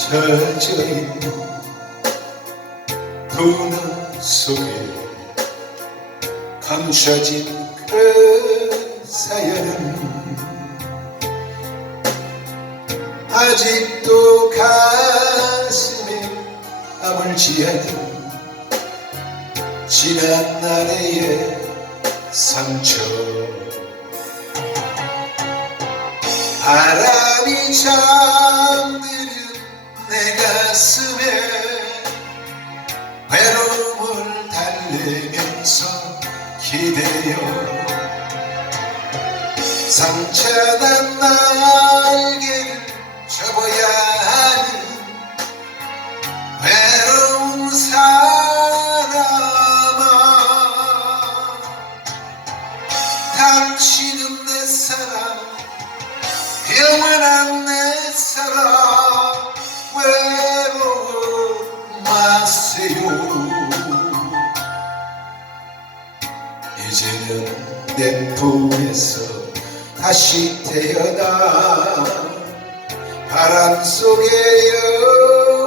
젖어있는 분홍 속에 감춰진 그 사연은 아직도 가슴에 아물지하던 지난 날의 상처. 바람이 잠 달래면서 기대어 상처난 날개를 접어야 하는 외로운 사람아. 당신은 내 사랑 영원한 내 사랑 외로워 마세요 이제는 내 품에서 다시 태어나 바람 여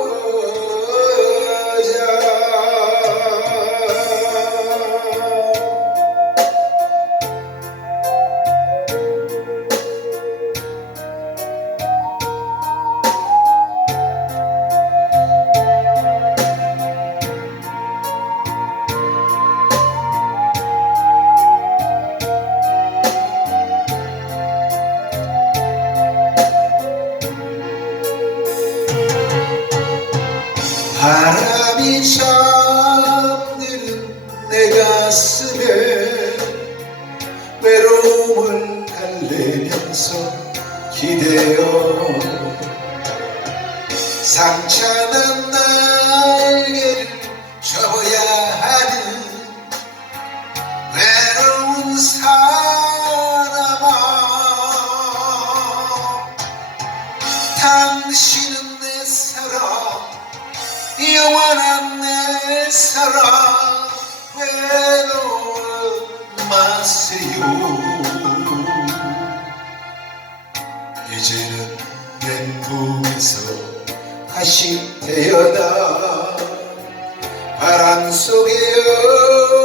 바람이 잠드는 내 가슴에 외로움을 달래면서 기대어 상처난 날개를 접어야 하는 외로운 사람아. 사랑 영원한 내 사랑 외로워 마세요. 이제는 내 품에서 다시 태어나 바람 여